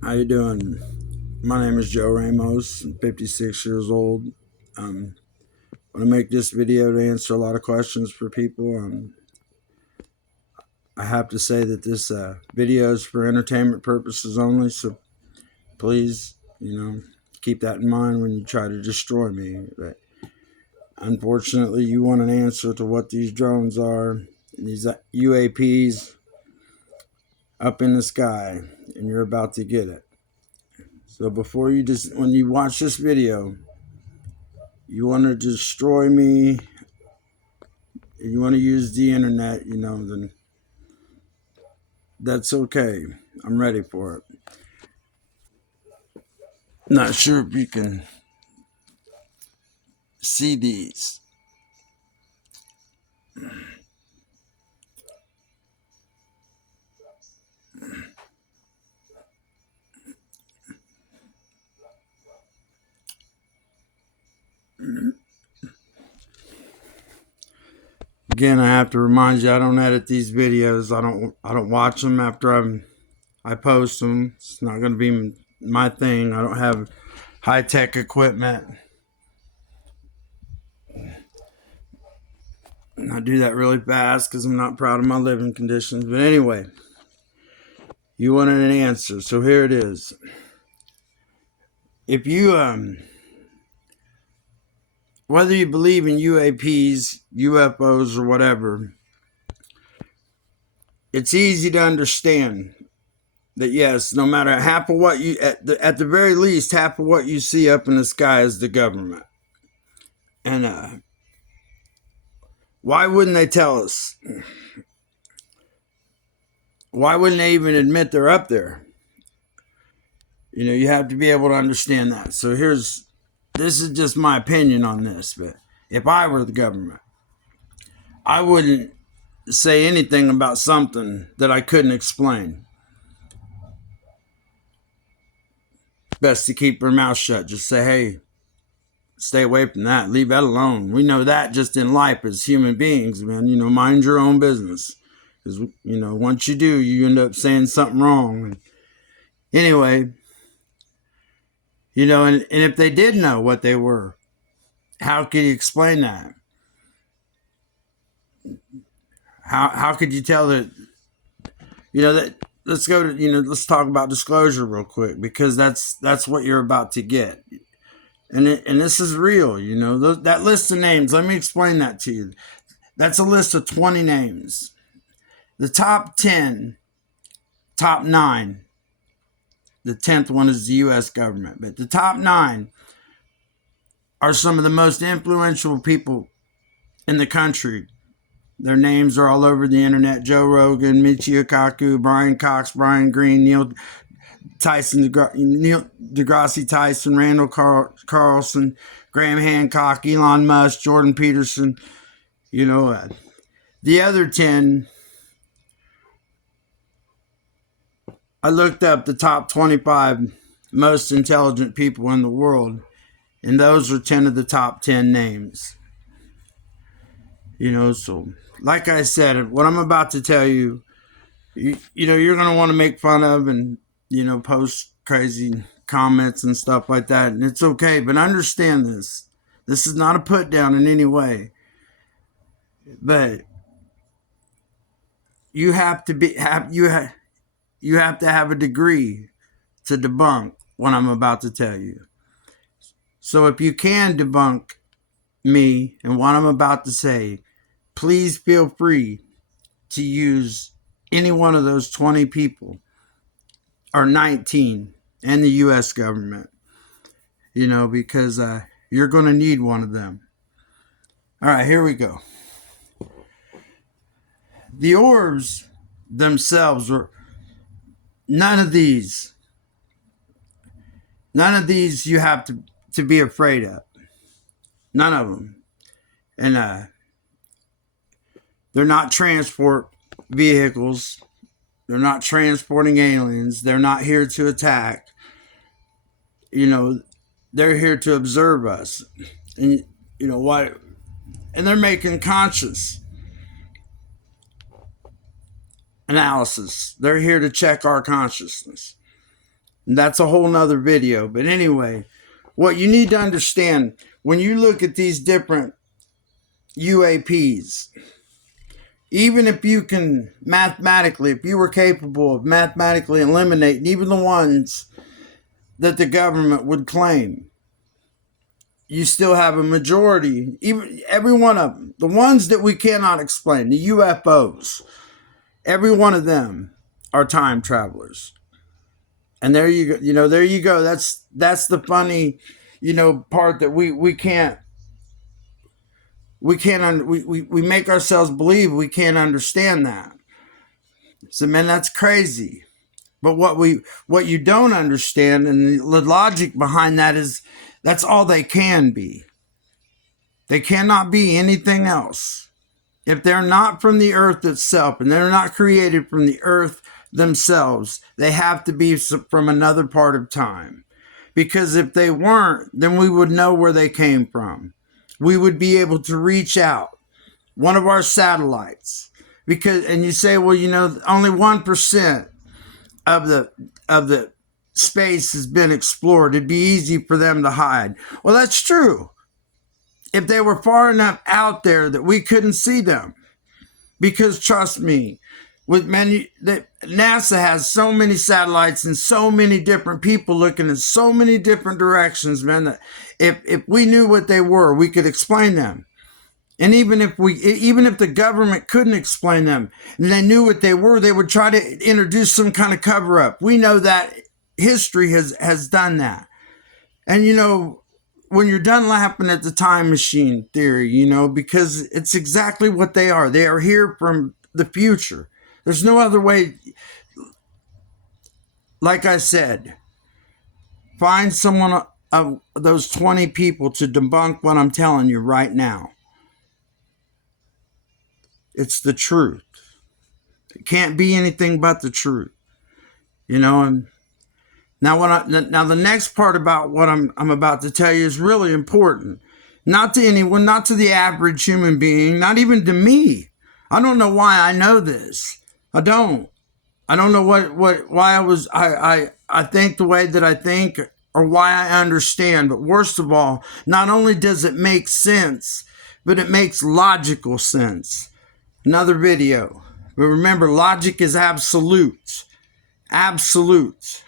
How you doing? My name is Joe Ramos. I'm 56 years old. Want to make this video to answer a lot of questions for people. I have to say that this video is for entertainment purposes only, so please, keep that in mind when you try to destroy me. But unfortunately, you want an answer to what these drones are, these UAPs up in the sky, and you're about to get it. So before you when you watch this video, you want to destroy me, you want to use the internet, then that's okay. I'm ready for it. Not sure if you can see these. Again, I have to remind you, I don't edit these videos. I don't watch them after I post them. It's not going to be my thing. I don't have high-tech equipment. And I do that really fast because I'm not proud of my living conditions. But anyway, you wanted an answer, so here it is. If you whether you believe in UAPs, UFOs, or whatever, it's easy to understand that yes, no matter half of what you, at the very least, half of what you see up in the sky is the government. And why wouldn't they tell us? Why wouldn't they even admit they're up there? You have to be able to understand that. So this is just my opinion on this, but if I were the government, I wouldn't say anything about something that I couldn't explain. Best to keep your mouth shut. Just say, hey, stay away from that. Leave that alone. We know that just in life as human beings, man. Mind your own business. Because, once you do, you end up saying something wrong. And anyway, and if they did know what they were, how could you explain that? How could you tell that, that, let's go to, let's talk about disclosure real quick, because that's what you're about to get. And this is real, that list of names, let me explain that to you. That's a list of 20 names. The top 10, top 9, the 10th one is the U.S. government, but the top 9 are some of the most influential people in the country. Their names are all over the internet. Joe Rogan, Michio Kaku, Brian Cox, Brian Greene, Neil deGrasse Tyson, Randall Carlson, Graham Hancock, Elon Musk, Jordan Peterson. The other 10, I looked up the top 25 most intelligent people in the world, and those are 10 of the top 10 names. So like I said, what I'm about to tell you, you're going to want to make fun of and, post crazy comments and stuff like that. And it's okay, but understand this. This is not a put down in any way. But you have to have a degree to debunk what I'm about to tell you. So if you can debunk me and what I'm about to say, please feel free to use any one of those 20 people or 19 and the U.S. government, because you're going to need one of them. All right, here we go. The orbs themselves are none of these you have to be afraid of. None of them. And they're not transport vehicles. They're not transporting aliens. They're not here to attack. They're here to observe us. And why? And they're making conscious analysis. They're here to check our consciousness. And that's a whole nother video. But anyway, what you need to understand when you look at these different UAPs, even if you can mathematically, if you were capable of mathematically eliminating even the ones that the government would claim, you still have a majority, even every one of them, the ones that we cannot explain, the UFOs, every one of them are time travelers. And there you go, there you go. That's the funny, part that we can't we make ourselves believe we can't understand that. So man, that's crazy. But what you don't understand, and the logic behind that is that's all they can be. They cannot be anything else. If they're not from the earth itself, and they're not created from the earth themselves, they have to be from another part of time. Because if they weren't, then we would know where they came from. We would be able to reach out one of our satellites. And you say, well, only 1% of the space has been explored. It'd be easy for them to hide. Well, that's true. If they were far enough out there that we couldn't see them. Because trust me, NASA has so many satellites and so many different people looking in so many different directions, man, that if we knew what they were, we could explain them. And even if the government couldn't explain them and they knew what they were, they would try to introduce some kind of cover up. We know that history has done that. And when you're done laughing at the time machine theory, because it's exactly what they are. They are here from the future. There's no other way. Like I said, find someone of those 20 people to debunk what I'm telling you right now. It's the truth. It can't be anything but the truth. And now the next part about what I'm about to tell you is really important. Not to anyone, not to the average human being, not even to me. I don't know why I know this. I don't know why I think the way that I think or why I understand. But worst of all, not only does it make sense, but it makes logical sense. Another video. But remember, logic is absolute. Absolute.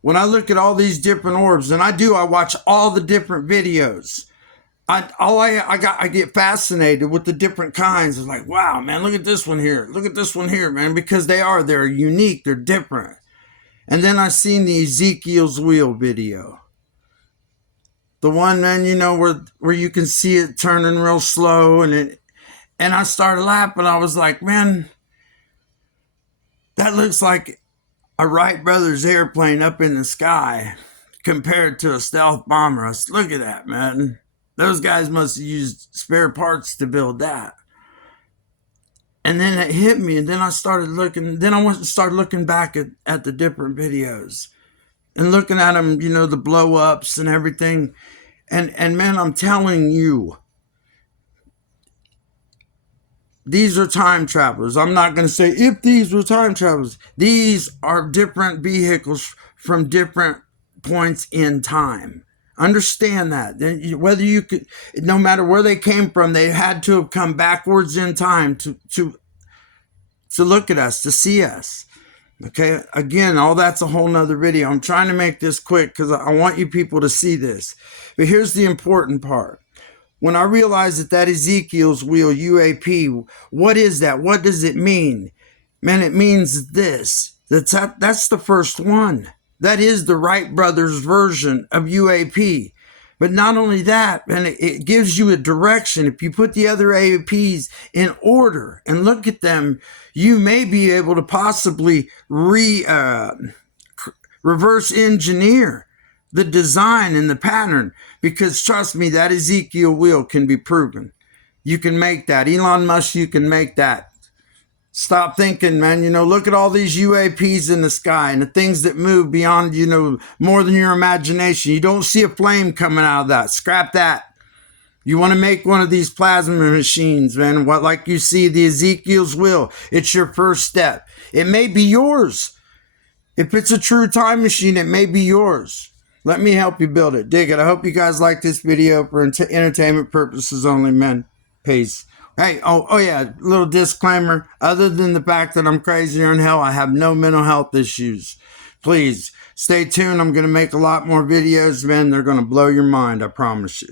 When I look at all these different orbs, and I watch all the different videos. I get fascinated with the different kinds. It's like, wow, man, look at this one here. Look at this one here, man, because they're unique. They're different. And then I seen the Ezekiel's Wheel video. The one, man, where you can see it turning real slow and I started laughing. I was like, man, that looks like a Wright Brothers airplane up in the sky compared to a stealth bomber. I said, look at that, man. Those guys must have used spare parts to build that. And then it hit me, and then I started looking. Then I went and started looking back at the different videos and looking at them, the blow ups and everything. And man, I'm telling you, these are time travelers. I'm not going to say if these were time travelers. These are different vehicles from different points in time. Understand that. Whether you could, no matter where they came from, they had to have come backwards in time to look at us, to see us. Okay. Again, all that's a whole nother video. I'm trying to make this quick because I want you people to see this. But here's the important part. When I realized that Ezekiel's Wheel UAP, what is that? What does it mean? Man, it means this. That's the first one. That is the Wright Brothers version of UAP. But not only that, and it gives you a direction. If you put the other APs in order and look at them, you may be able to possibly reverse engineer the design and the pattern. Because trust me, that Ezekiel Wheel can be proven. You can make that. Elon Musk, you can make that. Stop thinking, man. Look at all these UAPs in the sky and the things that move beyond, more than your imagination. You don't see a flame coming out of that. Scrap that. You want to make one of these plasma machines, man. Like you see the Ezekiel's Wheel. It's your first step. It may be yours. If it's a true time machine, it may be yours. Let me help you build it. Dig it. I hope you guys like this video for entertainment purposes only, men. Peace. Hey, oh yeah, little disclaimer. Other than the fact that I'm crazier than hell, I have no mental health issues. Please, stay tuned. I'm going to make a lot more videos, man. They're going to blow your mind, I promise you.